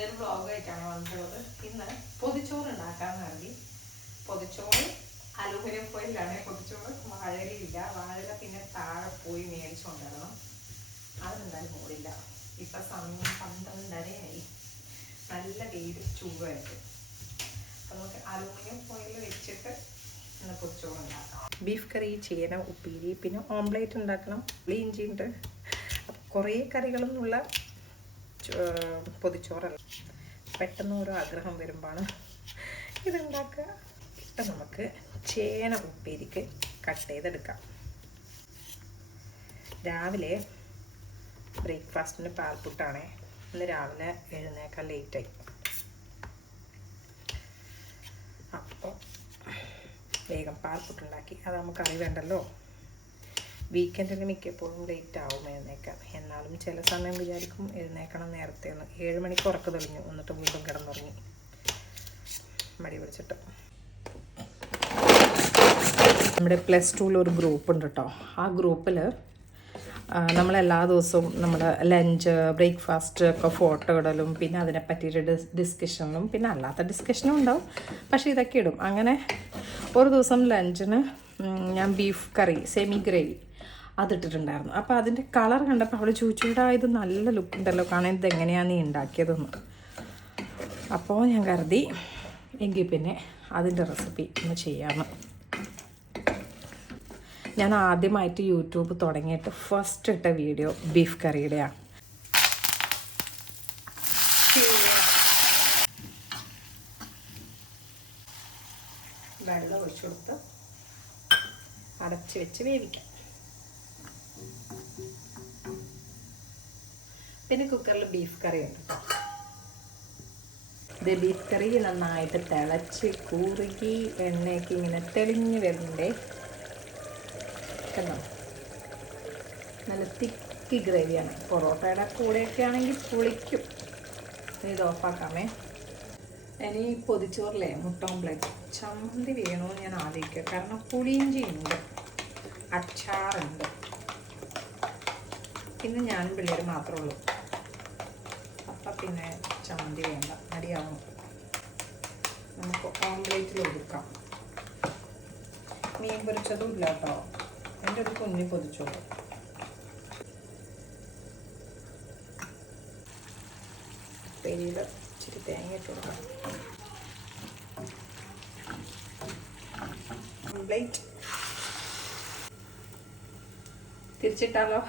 ഇന്നൊരു ബ്ലോഗ് ആയിട്ടാണ് വന്നിട്ടുള്ളത്. ഇന്ന് പൊതിച്ചോറ് ഉണ്ടാക്കാൻ കരുതി പൊതിച്ചോറ് അലൂമിനിയം ഫോയിലാണ് പൊതിച്ചോറ് വാഴയിലില്ല വാഴയില പിന്നെ താഴെ പോയി മേടിച്ചുകൊണ്ടിരണം അതെന്തായാലും മൂടില്ല ഇപ്പൊ സമയം പന്ത്രണ്ടരയായി. നല്ല വെയിൽ ചൂടായിട്ട്. അപ്പൊ നമുക്ക് അലൂമിനിയം ഫോയിൽ വെച്ചിട്ട് ഇന്ന് പൊതിച്ചോറ് ഉണ്ടാക്കാം ബീഫ് കറി ചേന ഉപ്പേരി പിന്നെ ഓംലേറ്റ് ഉണ്ടാക്കണം. ഇഞ്ചി ഉണ്ട്. അപ്പം കുറേ കറികളൊന്നുള്ള പൊതിച്ചോറല്ല. പെട്ടെന്ന് ഓരോ ആഗ്രഹം വരുമ്പോഴാണ് ഇതുണ്ടാക്കുക. ഇപ്പം നമുക്ക് ചേന ഉപ്പേരിക്ക് കട്ട് ചെയ്തെടുക്കാം. രാവിലെ ബ്രേക്ക്ഫാസ്റ്റിന് പാൽപ്പുട്ടാണ് ഇന്ന് രാവിലെ എഴുന്നേക്കാൻ ലേറ്റായി. അപ്പോൾ വേഗം പാൽപ്പുട്ടുണ്ടാക്കി അത് അറിവ് വേണ്ടല്ലോ വീക്കെൻഡിന് മിക്കപ്പോഴും ലേറ്റ് ആവും എഴുന്നേക്കാൻ. എന്നാലും ചില സമയം വിചാരിക്കും എഴുന്നേക്കണം നേരത്തെ ഒന്ന് ഏഴ് മണിക്ക് ഉറക്കം തെളിഞ്ഞു. എന്നിട്ട് വീണ്ടും കിടന്നുറങ്ങി. മടി പിടിച്ചിട്ട്. നമ്മുടെ പ്ലസ് ടുവിൽ ഒരു ഗ്രൂപ്പ് ഉണ്ട് കേട്ടോ ആ ഗ്രൂപ്പിൽ നമ്മൾ എല്ലാ ദിവസവും നമ്മുടെ ലഞ്ച് ബ്രേക്ക്ഫാസ്റ്റ് ഒക്കെ ഫോട്ടോ ഇടലും പിന്നെ അതിനെ പറ്റിയിട്ട് ഡിസ് പിന്നെ അല്ലാത്ത ഡിസ്കഷനും ഉണ്ടാവും. പക്ഷേ ഇതൊക്കെ ഇടും. അങ്ങനെ ഒരു ദിവസം ലഞ്ചിന് ഞാൻ ബീഫ് കറി സെമി ഗ്രേവി അതിട്ടിട്ടുണ്ടായിരുന്നു. അപ്പോൾ അതിന്റെ കളർ കണ്ടപ്പോൾ അവൾ ചോദിച്ചുകൂടാ ഇത് നല്ല ലുക്ക് ഉണ്ടല്ലോ കാണാൻ ഇത് എങ്ങനെയാണ് നീ ഉണ്ടാക്കിയതെന്ന് അപ്പോൾ ഞാൻ കരുതി എങ്കിൽ പിന്നെ അതിന്റെ റെസിപ്പി ഒന്ന് ചെയ്യാമെന്ന് ഞാൻ ആദ്യമായിട്ട് യൂട്യൂബ് തുടങ്ങിയിട്ട് ഫസ്റ്റ് ഇട്ട വീഡിയോ ബീഫ് കറിയുടെയാണ് വെള്ളം ഒഴിച്ചു കൊടുത്ത് അടച്ച് വെച്ച് വേവിക്കാം. പിന്നെ കുക്കറിൽ ബീഫ് കറി ഉണ്ട് ഇത് ബീഫ് കറി നന്നായിട്ട് തിളച്ച് കുറുകി എണ്ണയൊക്കെ ഇങ്ങനെ തെളിഞ്ഞ് വരുന്നുണ്ടേ. കണ്ടോ? നല്ല തിക്കി ഗ്രേവിയാണ് പൊറോട്ടയുടെ കൂടെയൊക്കെ ആണെങ്കിൽ പുളിക്കും. ഇത് ഓഫാക്കാമേ ഇനി പൊതിച്ചോറിലെ മുട്ട ഓംപ്ലേറ്റ് ചമ്മന്തി വേണമെന്ന് ഞാൻ ആലോചിക്കുക. കാരണം പുളിയിഞ്ചി ഉണ്ട്. അച്ചാറുണ്ട്. പിന്നെ ഞാനും പിള്ളേർ മാത്രമേ ഉള്ളൂ. പിന്നെ ചമ്മന്തി വേണ്ട മടിയാവും നമുക്ക് ഓംലേറ്റിൽ ഒതുക്കാം മീൻ പൊരിച്ചതും ഇല്ല കേട്ടോ എന്റെ ഒരു കുഞ്ഞി പൊതിച്ചോളൂ. പെരിയിൽ ഇച്ചിരി തേങ്ങ ഇട്ട് കൊടുക്കാം. ഓംപ്ലേറ്റ് തിരിച്ചിട്ടാലോ?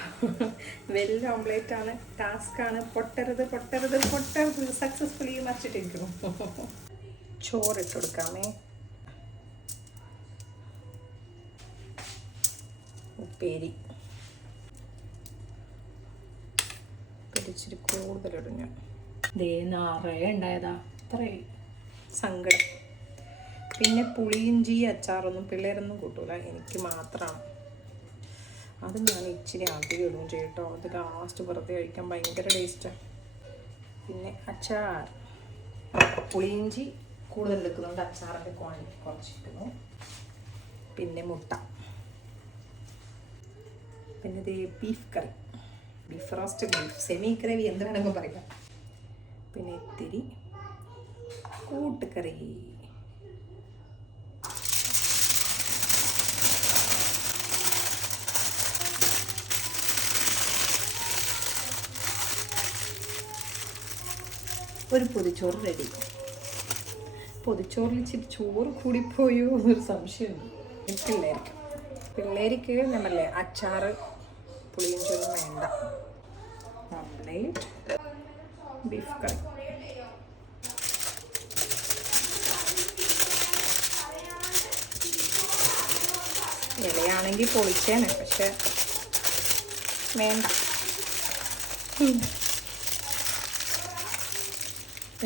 വലിയ ഓംലേറ്റ് ആണ് ടാസ്ക് ആണ്. പൊട്ടരുത് പൊട്ടരുത് പൊട്ടരുത്. സക്സസ്ഫുള്ളി മറിച്ചിട്ടിരിക്കുന്നു. ചോറിട്ട് കൊടുക്കാമേ. ഉപ്പേരി. ഇച്ചിരി കൂടുതലിടും ഞാൻ. ദേ നാറേ ഉണ്ടായതാ. അത്രേ സങ്കടം. പിന്നെ പുളിയിഞ്ചി അച്ചാറൊന്നും പിള്ളേരൊന്നും കൂട്ടൂല. എനിക്ക് മാത്രമാണ് അത് ഞാൻ ഇച്ചിരി അധികം ഇടും ചെയ്യട്ടോ അത് ലാസ്റ്റ് വെറുതെ കഴിക്കാൻ ഭയങ്കര ടേസ്റ്റാണ് പിന്നെ അച്ചാർ. പുളിയിഞ്ചി കൂടുതൽ എടുക്കുന്നുണ്ട്. അച്ചാറിന്റെ ക്വാണ്ടിറ്റി കുറച്ചിരിക്കുന്നു പിന്നെ മുട്ട. പിന്നെ ഇത് beef curry beef roast beef semi gravy എന്ത് വേണമെങ്കിൽ പറയാം. പിന്നെ ഇത്തിരി കൂട്ടുകറി. ഒരു പൊതിച്ചോറ് റെഡി പൊതിച്ചോറിൽ ഇച്ചിരി ചോറ് കൂടിപ്പോയോ എന്നൊരു സംശയമുണ്ട് പിള്ളേർക്ക്. പിള്ളേർക്ക് നമ്മളല്ലേ അച്ചാറ് പുളിയിഞ്ചൊന്നും വേണ്ട. ഓംലേറ്റ് ബീഫ് കറി. ഇലയാണെങ്കിൽ പൊളിച്ചേനെ പക്ഷെ വേണ്ട.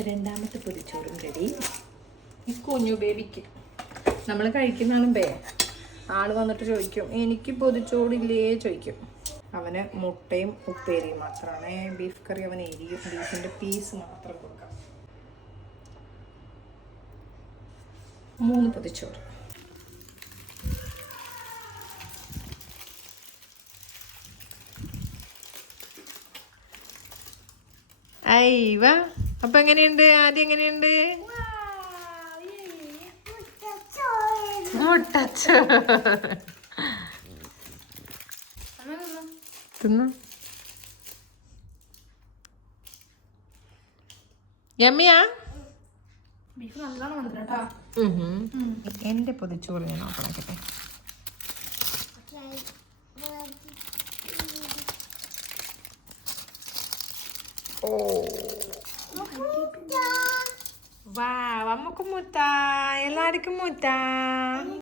രണ്ടാമത്തെ പൊതിച്ചോറും റെഡി ഈ കുഞ്ഞു ബേബിക്ക് നമ്മൾ കഴിക്കുന്നതാണ് ബേ ആൾ വന്നിട്ട് ചോദിക്കും എനിക്ക് പൊതിച്ചോടില്ലേ ചോദിക്കും. അവന് മുട്ടയും ഉപ്പേരിയും മാത്രമാണ് ബീഫ് കറി അവൻ എരിയും ബീഫിന്റെ പീസ് മാത്രം കൊടുക്കാം. മൂന്ന് പൊതിച്ചോറ്. അയ്യ അപ്പൊ എങ്ങനെയുണ്ട്? ആദ്യം എങ്ങനെയുണ്ട്? തിന്നു? യമ്മിയാ? എന്റെ പൊതിച്ചോറ് ഞാൻ നോക്കണക്കട്ടെ ഓ. வா அம்முக்கு மூத்தா எல்லாருக்கும் மூத்தா.